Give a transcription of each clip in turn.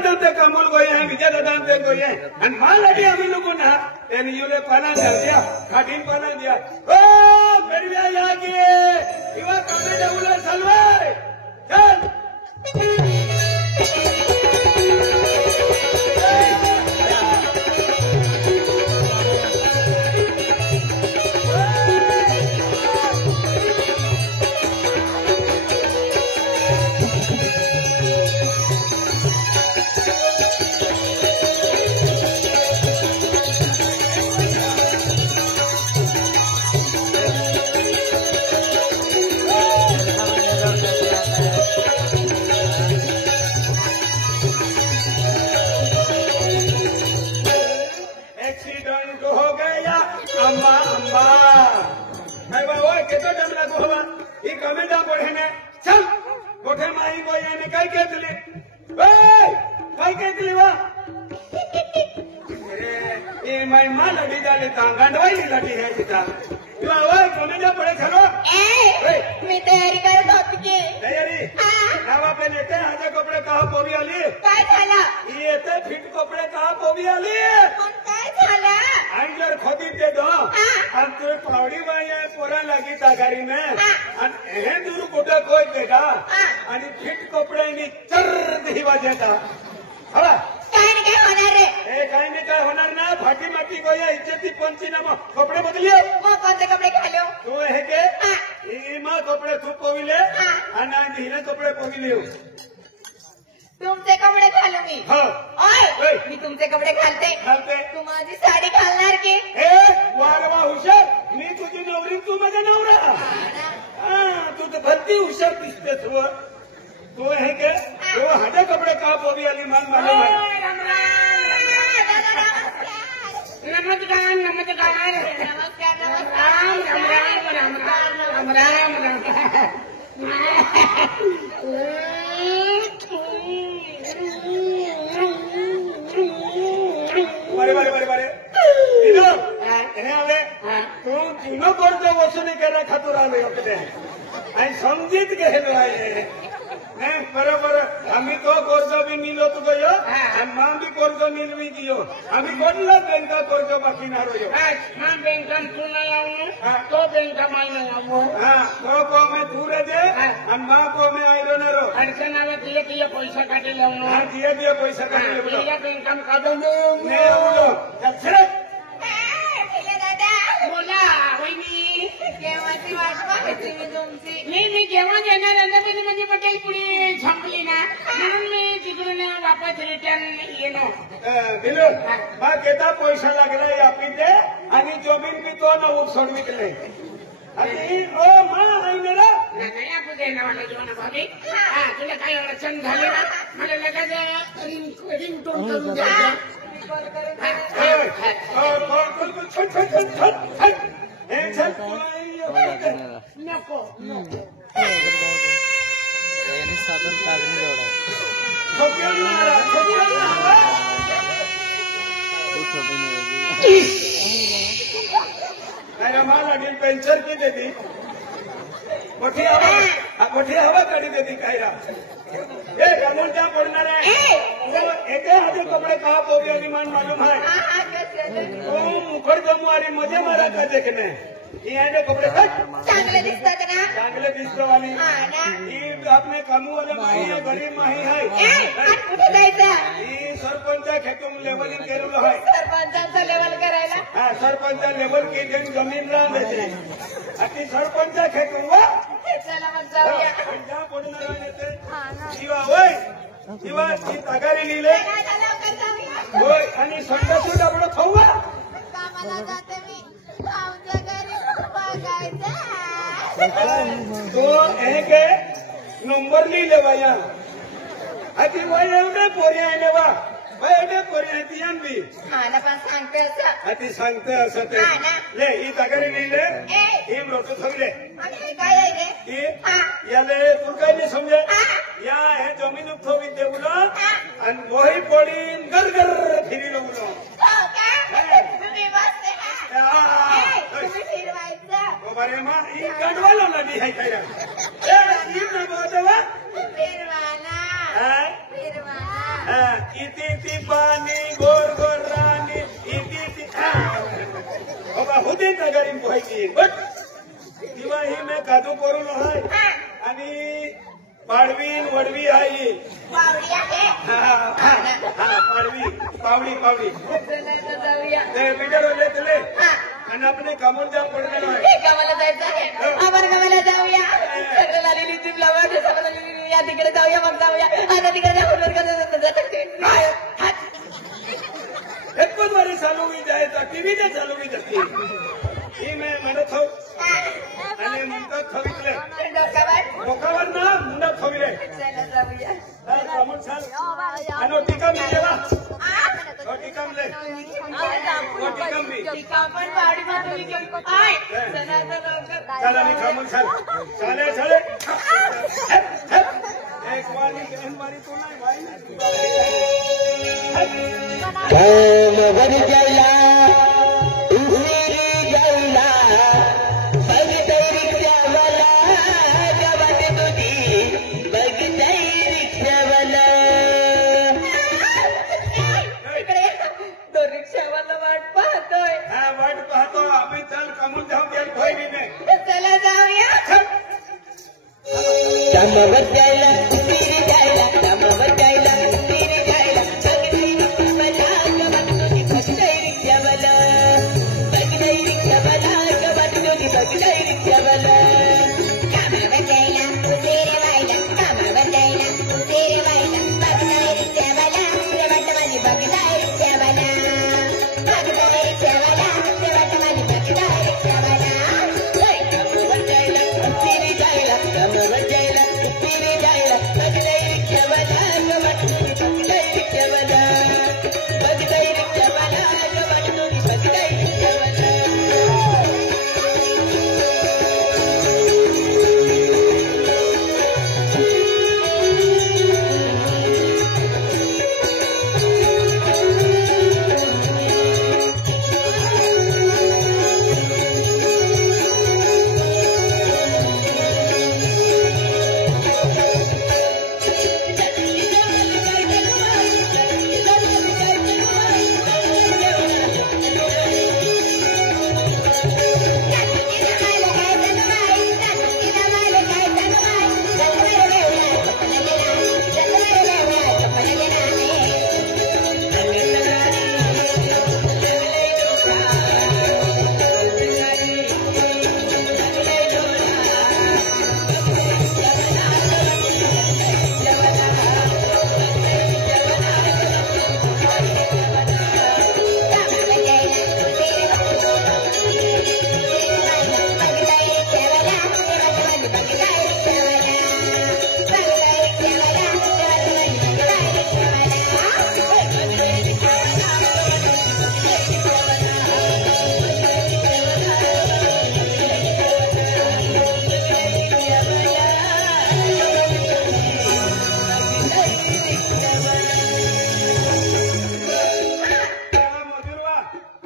दादा कमल गोये हैं विजय दादा ते गोये आणि माल अडी आम्ही लोक ना त्याने युले पाना दिया खाटीन पाना दिया ओ मेरी आगे इवा कपडे जाऊला चालवाय चल मी तयारी करत होती की तयारी नावा पे नेते हाजा कपडे कहा पोवी आली काय झालं येते फिट कपडे कहा पोवी आली पण काय झालं आणि जर खोदी ते दो आणि तू पावडी बाई पोरा लागी तागारी में आणि हे दूर कुठं कोय देगा आणि फिट कपड्यांनी चर ही वाजेता हवा काय नाही काय होणार रे ए काय नाही काय होणार ना फाटी माटी गोया इज्जती पंचनामा कपडे बदलियो मग कोणते कपडे घालू तू हे के इमा कपडे तू पोविले आणि हिने कपडे पोविले तुमचे कपडे घालू मी हो ओय मी तुमचे कपडे घालते घालते तू माझी साडी घालणार की ए वारवा हुशार मी तुझी नवरी तू माझा नवरा तू तर भरती हुशार दिसते तू हे के तू हाडे कपडे का पोवी आली मान माने नमस्कार नमस्कार नमस्कार नमस्कार राम राम राम राम बरे बरे बरे बरे હવે તું જૂનો કરજો વસૂલી કર્યા ખાતું આવે વખતે અહીં સમજીત કહેલો આવે बरोबर आम्ही तो कर्ज बी मिलो तू गयो आणि मा बी कर्ज मिलवी गयो आम्ही कोणला बँका कर्ज बाकी ना रोयो मा बँकान तू नाही आऊ तो बँका माय नाही आऊ तो को में तू रजे आणि मा को में आयरो न रो अडचण आवे तिये तिये पैसा काढे लावून दिये पैसा काढले बोलो या बँकान काढून ने बोलो चल बोला वहिनी केव्हाची वाट पाहायची मी तुमची मी जेव्हा येणार अंदाज म्हणजे पटेल पुढे संपली ना म्हणून मी तिकडून वापस रिटर्न येलो दिलो बा केता पैसा लागला यापी ते आणि जमीन बी तो न सोडवितले आणि ओ मा आई मेरा नाही आपण देणार वाला जीवन भाभी तुला काही अडचण झाली ना मला लगेच रिंगटोन करून द्या नको लागेल पेन्शन की देती मोठी हवा काढी देती काय हे गमूनच्या पडणार आहे एके हाते कपडे कहा पोगी अभिमान मालूम है तो मुखड जमू आणि मजे मारा का देखणे याने कपडे चांगले दिसतात ना चांगले दिसतो वाली ही आपले कामू वाले माही है गरीब माही है कुठे जायचं ही सरपंच खेतून लेवलिंग केलेलं आहे सरपंचांचा लेवल करायला सरपंच लेवल की जमीन राहते आणि सरपंच खेतून वा चला मग जाऊया ज्या पडणार आहे शिवा होय शिवा ती तगारी लिहिले होय आणि संडासून आपण खाऊ कामाला जाते मी आमच्या घरी बघायचं तो एक नंबर लिहिले बाया आधी वय एवढे पोरी आहे वा एवढे पोरी आहे ती आणली मला पण सांगते असं ती सांगते असं ते ले ही तगारी लिहिले ही लोक समजे काय आहे रे याले तू काय नाही समजे या हे जमीन उठवी देऊन आणि मोही पडीन गरगर फिरी उलो बरे मा ही गडवालो नदी है काय इति ती पाणी गोर गोर राणी इति ती बाबा होती ना गरीब व्हायची बट किंवा ही मी काजू करून आहे आणि पाडवी वडवी आहे पाडवी पावडी पावडी ते बिटर होते तुले आणि आपण कामून जा पडणार आहे कामाला जायचं आहे आपण कामाला जाऊया सगळ्याला लिहिली ती लावा या तिकडे जाऊया मग जाऊया आता तिकडे एकच बारी चालू होई जायचा टीव्ही ते चालू होई जाते ही मी म्हणत हो आणि म्हणतात खविले डोकावर ना मुंडा खविले कामून छान आणि टीका मी देवा टीका मले टीका मी चला मी कामून छान चाले चाले एक वारी बहन वारी तो नाही भाई वर जला उसिरी जला बगदै रिक्षावाला गवत तुझी बगदै रिक्षावाला तो रिक्षावाला वाट पाहतोय वाट पाहतो आम्ही चल कामून जाऊन गेल बहिणीने चला जाऊया कामावर जायला उसिरी जायला कामावर जायला उसिरी जायला बगदै रिक्षावाला गवत तुझी बगदै रिक्षावाला कामावर जायला उशिरे व्हायला कामावर जायला उशिरे व्हायला बघताय रिक्षावाला शेवट माझी बघताय रिक्षावाला बघताय रिक्षावाला शेवट माझी बघताय रिक्षावाला कामावर जायला उसिरी जायला कामावर जायला उसिरी जायला बगदै रिक्षावाला गवत तुझी बगदै रिक्षावाला बगदै रिक्षावाला गवत तुझी बगदै रिक्षावाला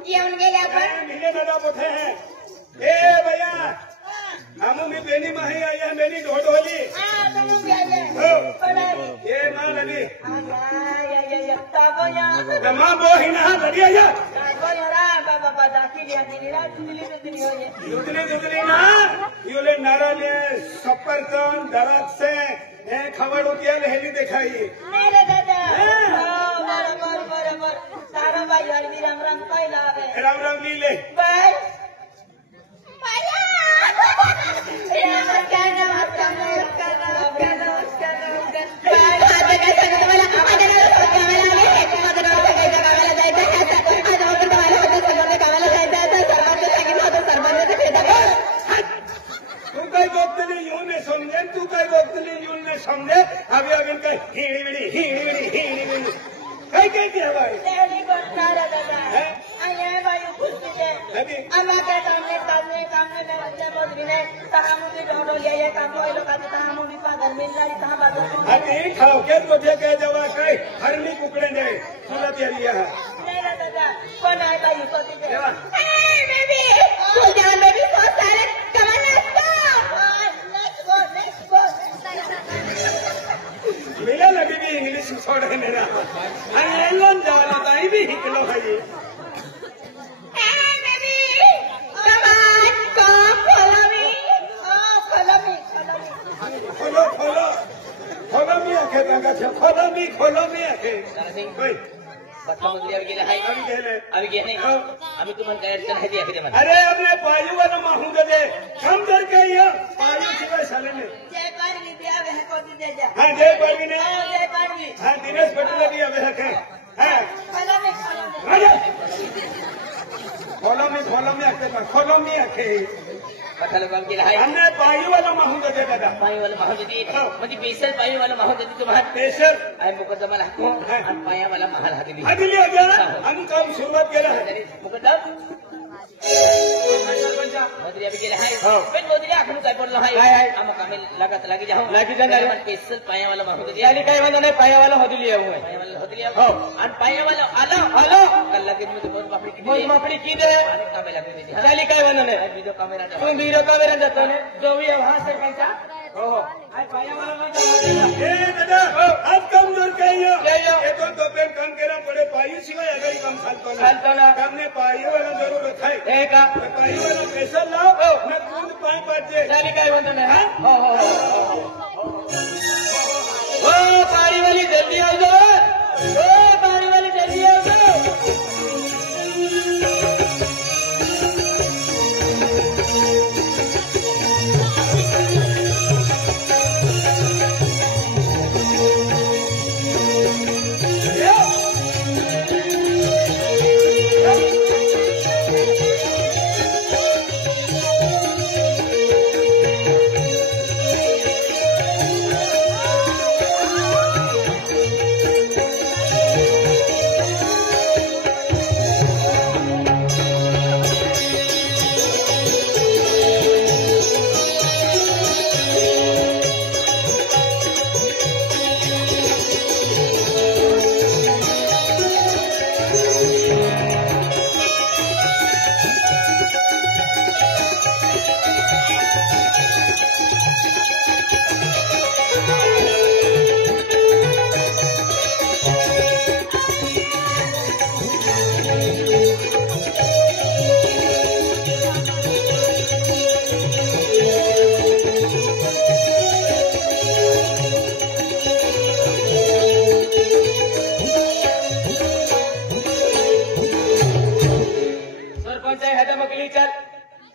येऊन गेले आपण मिले दादा बोथे हैं ए भैया हम में बेनी माही आई है मेरी ढोढोली ये मां लगी मां बो ही ना लगी आया दुधनी दुधनी ना योले नाराले सफरजन दरख्त से खबर उठिया लेली दिखाई सारा भाई हरवी राम राम पहिला आवे राम राम लीले बाय नमस्कार नमस्कार नमस्कार नमस्कार नमस्कार नमस्कार आता काय सांगत मला कामाला जायचं कामाला जायचं सर्वांचं सांगितलं होतं सर्वांचं भेटा तू काय बघतली येऊन नाही समजे तू काय बघतली येऊन नाही समजे अभी अगन काय हिणी विणी काय काय ती हवाय तेरी गोष्ट दादा आया बायू खुशी दे आम्हा काय सामने में बच्चे बोल रहे कहां मुझे ढोढो ये काम कोई लोग आता कहां मुझे पागल मिल रही कहां बाबू अति खाओ के तो जे के जवा काय हरनी कुकड़े ने सुना तेरिया है नहीं दादा कौन है बायू को दे बेबी तू जान बेबी so सारे कमान let's go मिला लगी भी इंग्लिश छोड़े मेरा आणि एलोन जावला ताई बी हिकलो है खोलो खोलो खोलो मी आखे ताका खोलो मी आखे कोई बच्चा मुझे अभी गेले हाय अभी गेले अभी गेले हाँ। अभी तुम्हारे काय अडचण आहे ती आहे ते मला अरे अपने पायु वाला माहू दे कम करके ये पायु सिवाय साले में हाँ जय पार्वी ने हाँ दिनेश पटेल भी अबे है हाँ खोलो में आखे बच्चा काम केला हाय हमने पायु वाला माहू दे दादा पायी वाला महाजदी म्हणजे बेसल पायी वाला महाजदी तुम्हाला पेशर आहे मुकद्दमा लागतो आणि पाया वाला महाल हाती अगली हजार हम काम सुरुवात केला है मुकद्दम मोदरी अभी गेले हाय हो. पण मोदरी आपण काय बोललो हाय काय आहे? आम्हा कामे लागत लागी जाऊ लागी जाणार. बेसल पाया वाला महाजदी यानी काय म्हणा नाही पायावाला होदली आहे पाया वाला होतली हो. आणि पाया वाला आला आलो कल्ला के मुझे बहुत माफी की मोज मापडी की दे आणि कामे लागली ती चाली काय म्हणा नाही बीजो कामेरा तू बीरो का मेरा जातो ने जो भी वहां से पैसा हो आई पायावाला मत ए दादा अब कम जोर कहियो ये तो पेन काम केरा पड़े पायु सिवाय अगर काम चालतो ना हमने पायु वाला जरूरत है ए का पायु वाला पैसा लाओ मैं कूद पाए पाजे चाली काय म्हणतो ना हो ओ पायु वाली जल्दी आ जाओ ओ पायु वाली जल्दी आ जाओ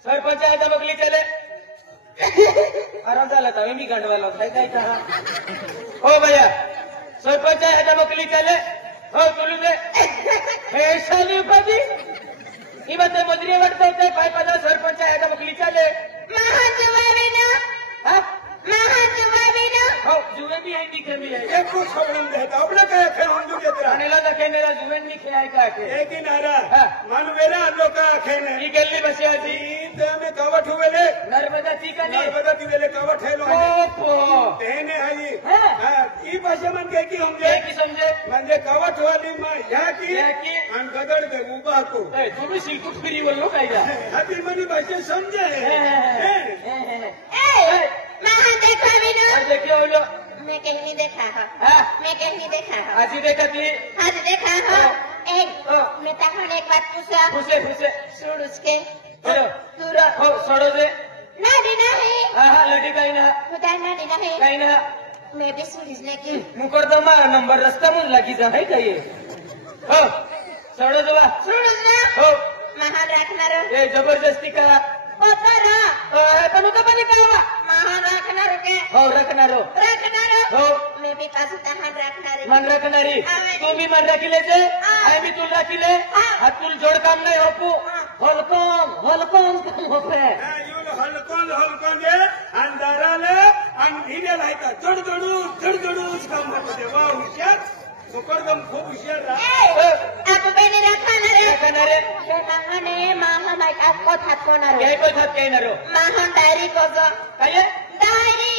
सरपंच आहे तर बघली चले आराम झाला तर मी गंडवायला काय काय का हो भैया सरपंच आहे तर बघली चले हो तुलू दे हे साली उपाधी ही बद्दल मदरी वाटत पाय पदा सरपंच आहे तर बघली चले हो जुवे भी है दिखे भी है एक को छोड़न देता अपने कहे थे हम जो देते आनेला देखे मेरा जुवेन दिखे है का के एक दिन आ रहा मानवेरा लोका खेने ई गल्ली बसे आजी ते में कवठ हुवेले नर्मदा ती का नर्मदा ती वेले कवठ है लो ओपो तेने आई हां ई भाषा मन के की समझे म्हणजे कवठ वाली मां या की अन गदड़ दे उबा को ए तू भी सिलकुट फिरी बोलो काय जा हाती मनी भाषा समझे देखियो लो मैं कहीं नहीं देखा है आजी देखा थी आज देखा है एक मैं तखन एक बात पूछा पूछे सुन उसके चलो तूरा हो छोड़ो दे नाडी नहीं हाँ लड़ी काही ना खुदा नाडी नहीं काही ना मैं भी सुनिसने की मुकदमा नंबर रस्ता मुझ लगी जा है का ये हो छोड़ो दो सुन उसने हो महान रखना ये जबरदस्ती का पोतरा तनु तो बनी का महान रखना के हो रखनारो हो मैं भी पास तहन रखना मन रखणारी तू भी मन राखीले जे आई भी तुल राखीले हात तुल जोड काम नाही होपू हलकम काम होपे हलकम दे अंधाराले आणि भिने लायता जडजडूच काम होते वा हुशार मुकरदम खूप हुशार रा आप बेने रखना रे रे महाने महान आपको थात कोना रे काय को थात काय ना रो महान डायरी को जो काय डायरी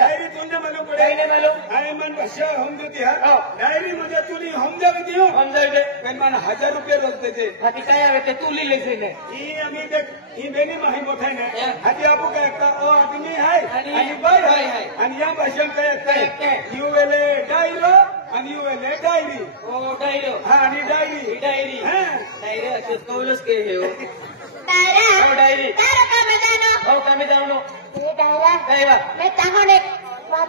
डायरी तुझे मालूम पड़े नहीं मालूम आई मन भाषा हम देती है डायरी मध्ये तुली हम जावे दियो हम जावे पण मन 1000 रुपये रोज देते हाती काय आवे ते तुली लेसे ने ही आम्ही देख ही बेनी माही मोठाय ने हाती आपू काय का ओ आदमी है आणि बाय है आणि या भाषा काय काय यू वेले डायरो आणि वेले डायरी ओ डायरो हा आणि डायरी डायरी हा डायरी असं कौलच के हे हो Daira. ओ डायरी Daira kami dano. हो कमी जाऊन Ini daira. काय बा May tahon ek.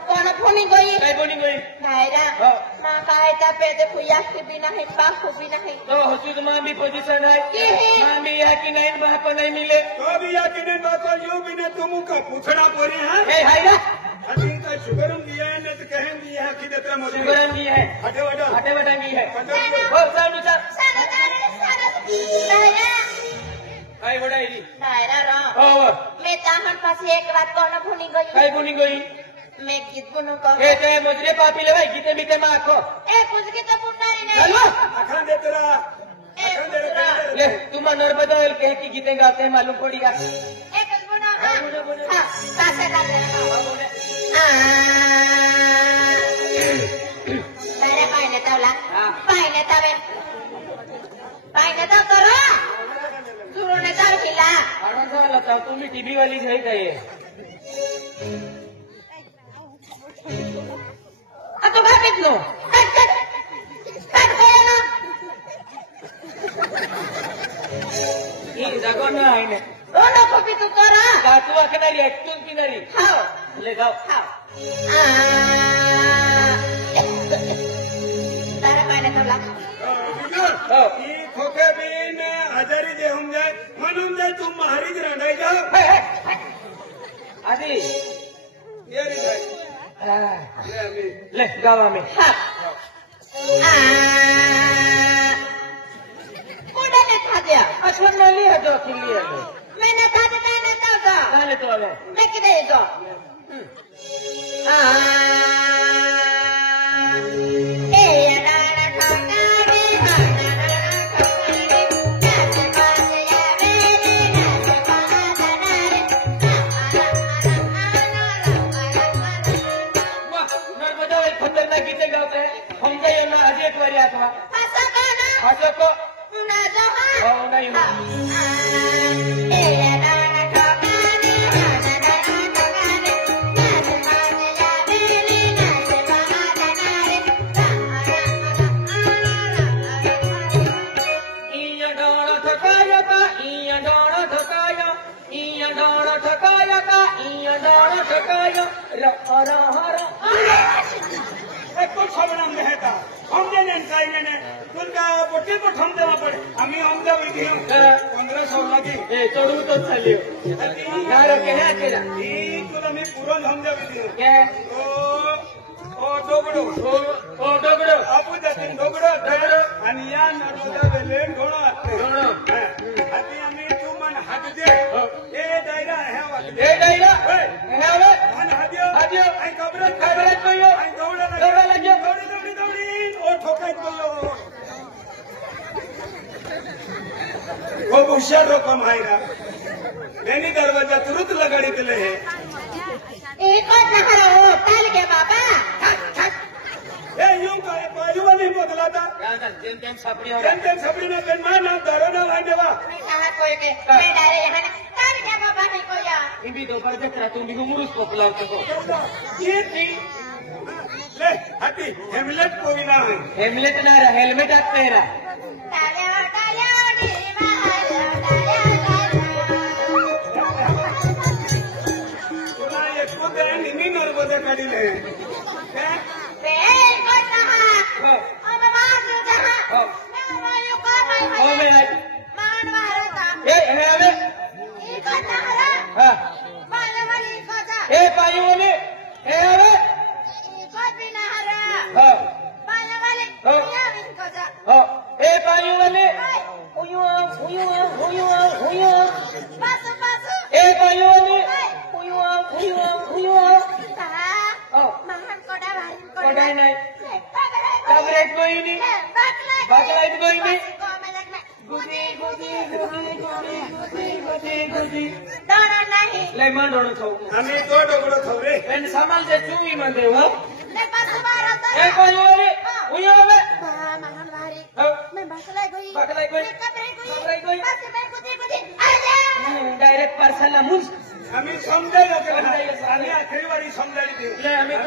Kono puni goi. काय बोली गई Daira. हो Makay tapete kuyak ki binahin, pak ko binahin. तो हसूद मामी पोजीशन है ये। मामी या की नहीं वहां पर नहीं मिले तो भी याकिने बातो यू भी ने तुम का पूछना पड़ी है ए हाय ना अभी का शुगर दिया है ने तो कहें दिया है कि देता मुझे शुगरंगी है हटे वडो हटे बटंगी है हटे हो साउंड चा Sana daira, sana. Daira. काय वडाई Daira ro. ओ May tahon pasi ek baat kono puni goi. काय बोली गई May git bunu ko. ए ते मजरे पापी ले भाई गीते मीते में आखो Kuch kita punari na. चलो अखान दे तेरा अखान दे ले तुम नर्मदा ओल कह की गीते गाते हैं मालूम पड़ी गया Kuch bunu ha. Ha. Kasa kasa. Daira pakai na tau lah. Pakai na tau ben. Pakai na tau karo. Suruh na tau hila. आराम से बताओ तुम भी टीवी वाली सही कही Ako bakit no? Kat kaya na. ये जगह ना आई ने Ono ko pito kara. कातु अखनारी एक्टून किनारी How? ले गाओ How? Daira pakai na tau lah. हो ई खोके भी ने हजारी दे हम जाए मनम जाए तुम महारी रंडाई जाओ आदि ये रे भाई ले अभी ले गावा में How? Kuda na tadya. अच्छा नली है जो अकेली है तो May natadya na tau ka. गाने तो है May kita ito. वाह नर्मदा एक खतरनाक गीते गाते हैं हम जाइए ना आज एक बार आता अच्छा को हो नहीं इया डाणा थकाया का इया डाणा थकाया इया डाणा थकाया का इया डाणा थकाया रा एक तो छबड़म रहता हम जे ने काई ने तुनका बोटी को ठम देवा पड़े हमें हम दे भी 1500 लगी ए चढ़ू तो चलियो गारो के है तेरा ई तुला मी पूरा हम दे भी क्या ओ डोगडो ओ डोगड़ो आपू जातीन डोगडो आणि या नर्मदा वेले घोणो असते घोणो. आधी आम्ही तू मन हात दे ए दायरा है वाट ए डायरा ओय है वे मन हादियो हादियो. आई खबरत खबरत कयो. आई दौड़ा दौड़ा लाग्यो. दौड़ी ओ ठोकाय बोलो खूप हुशार रकम आहे ना त्यांनी दरवाजा तुरंत लगाडी दिले हे हे यूं काय बाजूवाली बदला था जेम तेम सापड़ी हो त्यांच्या सबरीना त्यांना ना दारोना वांडेवा इनकी दोपहर के तरह तुम भी घुमरूस को बुलाते हो ये थी ले हाथी हेमलेट कोई ना है हेमलेट ना रहा हेलमेट आप पहरा तुला एक को दे निनी नर्मदा काढी ले काय हो में आज ए है हमें हाँ ए पाई वाले ए हमें हाँ हाँ ए पाई वाले हुयो ए पाई वाले हुयो कोडाई नहीं कवरेज कोई नहीं बाकलाइट कोई नहीं लेमन रोड खाओ आम्ही तो डोगडो खवरे पेन सामान से चूमी मंदे हो ए पाई वाले हुयो में बाकलाई कोई डायरेक्ट पार्सल ना मुंस आम्ही समजायला आम्ही आखरी वारी समजायला देऊ ले हमें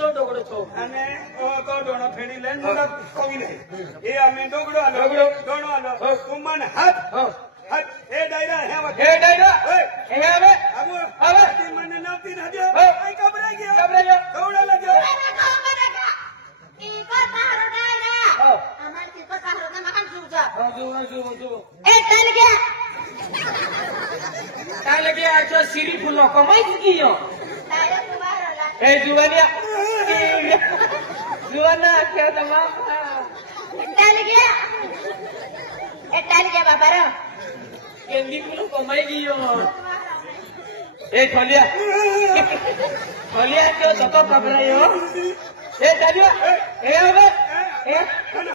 तो डोगड़ो छो અને તો ડોણો ફેડી લઈને બધા કોવી લે એ અમે ડોગડો આલો ડોગડો. ડોણો આલો ઉમન હાથ હા હાથ એ ડાયરા હે વખત એ ડાયરો ઓય એ આવે આવો આવે. તી મને નાવતી ના દે હા. આઈ કબરા ગયો કબરા ગયો. દોડા લાગ્યો હા અમારથી પસાર મકાન સુજા જુઓ એ ચાલ ગયા કાલે કે આ છો સિરી ફૂલો કમાઈ ગયો તારે સુવારલા એ જુવાનિયા જુવાના કે તમા ચાલ ગયા એ ચાલ ગયા બાબા રો કેન્ડી ફૂલો કમાઈ ગયો એ છોલિયા છોલિયા કે તો કબરાયો એ ચાલ્યો એ હવે એ